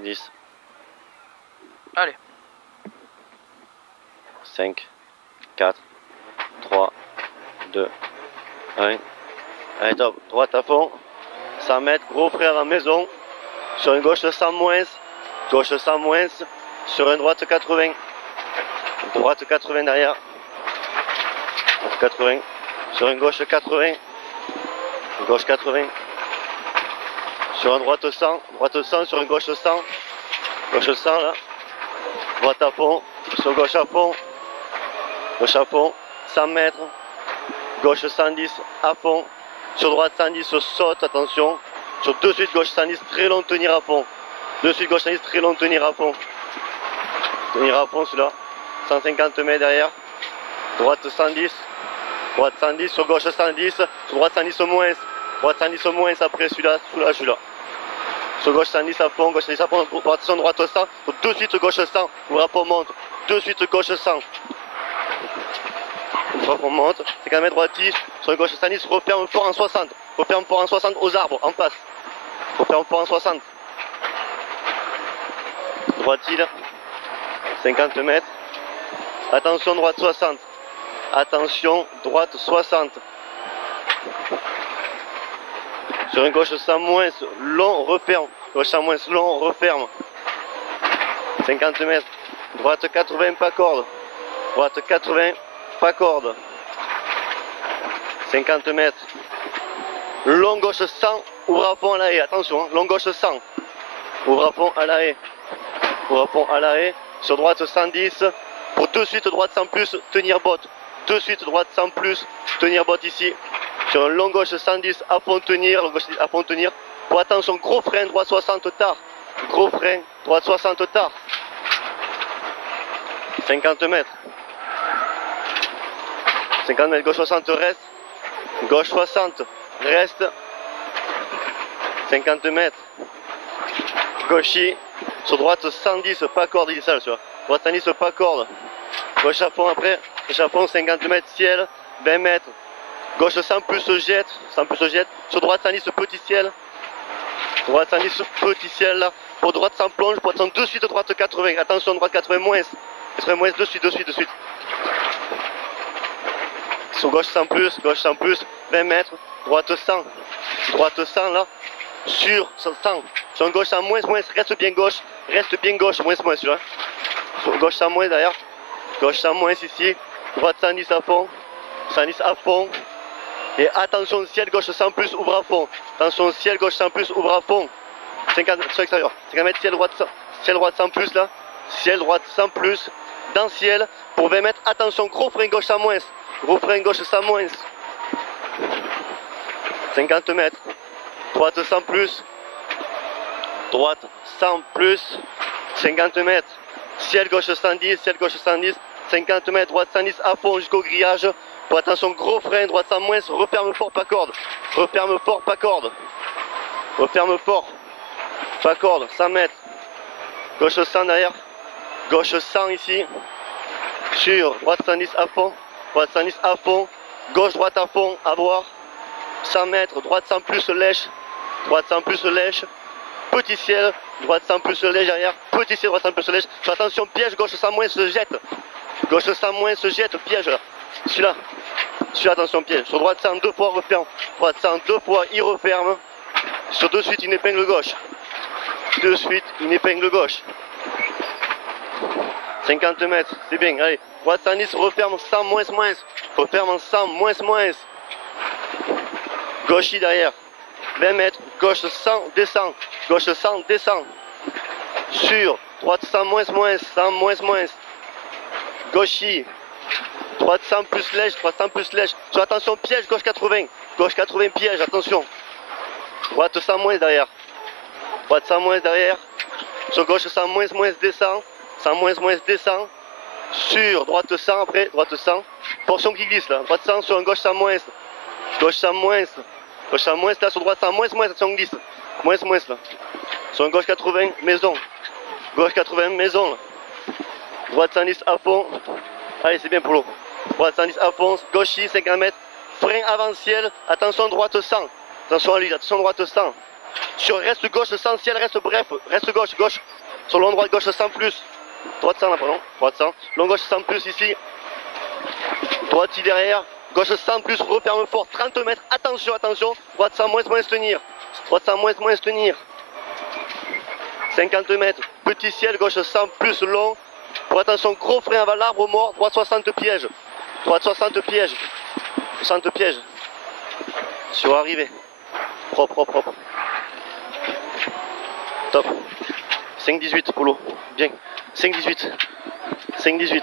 10. Allez. 5, 4, 3, 2, 1. Allez, top. Droite à fond. 100 mètres, gros frère à la maison. Sur une gauche 100 moins. Gauche 100 moins. Sur une droite 80. Droite 80 derrière. 80. Sur une gauche 80. Gauche 80. Sur une droite 100. Droite 100. Sur une gauche 100. Gauche 100 là. Droite à fond. Sur gauche à fond. Gauche à fond. 100 mètres. Gauche 110 à fond. Sur droite 110 saute, attention. Sur de suite gauche 110 très long tenir à fond. De suite gauche 110 très long tenir à fond. Tenir à fond celui-là. 150 mètres derrière. Droite 110. Droite 110 sur gauche 110. Sur droite 110 au moins. Droite 110 au moins après celui-là. Celui-là. Sur gauche 110 à fond. Gauche 110 à fond. Attention droite 100. De suite gauche 100. Ouvre à fond monte. De suite gauche 100. Une fois qu'on monte, 50 mètres droite 10, sur une gauche 110, referme fort en 60. Referme fort en 60 aux arbres, en face. Referme fort en 60. Droite 10, 50 mètres. Attention droite 60. Attention droite 60. Sur une gauche 100 moins, long, referme. Gauche 100 moins, long, referme. 50 mètres. Droite 80, pas corde. Droite 80. Pas corde. 50 mètres. Long gauche 100. Ouvre à fond à la haie. Attention. Hein. Long gauche 100. Ouvre à fond à la haie. Ouvre à fond à la haie. Sur droite 110. Pour de suite droite 100 plus. Tenir botte. De suite droite 100 plus. Tenir botte ici. Sur un long gauche 110. À fond tenir. Long gauche à fond tenir. Pour attention. Gros frein. Droite 60 tard. Gros frein. Droite 60 tard. 50 mètres. 50 mètres, gauche 60 reste, gauche 60 reste, 50 mètres, gauchis, sur droite 110, pas corde initiale, tu vois, droite 110, pas corde, gauche à fond après, gauche à fond 50 mètres, ciel, 20 mètres, gauche 100 plus se jette, sur droite 110, petit ciel, droite 110, petit ciel là, pour droite 100 plonge, pour attendre de suite droite 80, attention droite 80 moins, de suite. Sur gauche 100 plus, 20 mètres, droite 100 là, sur 100, sur gauche 100 moins, reste bien gauche, moins celui-là. Sur gauche 100 moins derrière, gauche 100 moins ici, droite 110 à fond, et attention ciel gauche 100 plus, ouvre à fond, attention ciel gauche 100 plus, ouvre à fond, 50 sur l'extérieur, 50 mètres ciel droite 100 plus là, ciel droite 100 plus, dans ciel, pour 20 mètres, attention gros frein gauche 100 moins. Gros frein gauche 100 moins. 50 mètres. Droite 100 plus. Droite 100 plus. 50 mètres. Ciel gauche 110. 50 mètres. Droite 110 à fond jusqu'au grillage. Pour attention gros frein. Droite 100 moins. Referme fort, pas corde. Referme fort, pas corde. 100 mètres. Gauche 100 derrière. Gauche 100 ici. Sur droite 110 à fond. Droite 110 à fond, gauche droite à fond, à voir, 100 mètres, droite 100 plus lèche, petit ciel, droite 100 plus lèche derrière, petit ciel, droite 100 plus lèche, sur attention piège, gauche 100 moins se jette, piège là, celui-là, attention piège, sur droite 100 deux fois referme, droite 100 deux fois il referme, sur de suite une épingle gauche, 50 mètres, c'est bien, allez. Droite 110, referme 100 moins, referme 100 moins. Gauchis derrière, 20 mètres, gauche 100, descend, sur, droite 100 moins, gauchis, droite 100 plus lèche, sur attention piège, gauche 80 piège, attention, droite 100 moins derrière, sur gauche 100 moins, descend, 100 moins, descend, sur droite 100 après, droite 100, portion qui glisse là, droite 100 sur un gauche 100 moins, là sur droite 100 moins, attention glisse, moins là, sur un gauche 80 maison, là, droite 110 à fond, allez c'est bien pour l'eau, droite 110 à fond, gauchis 50 mètres, frein avant ciel, attention droite 100, attention à lui, attention droite 100, Sur reste gauche sans ciel, reste bref, reste gauche, gauche. Sur long droite, gauche sans plus. Droite sans là, pardon, droite sans. Long gauche sans plus ici. Droite ici derrière. Gauche sans plus, referme fort, 30 mètres, attention, attention. Droite sans moins tenir. Droite sans moins tenir. 50 mètres, petit ciel, gauche sans plus, long. Pour attention, gros frein avant l'arbre mort, droite 60 pièges. Droite 60 pièges. 60 pièges. Sur arrivée. Propre, propre, propre. Top. 5-18, Polo. Bien. 5-18. 5-18.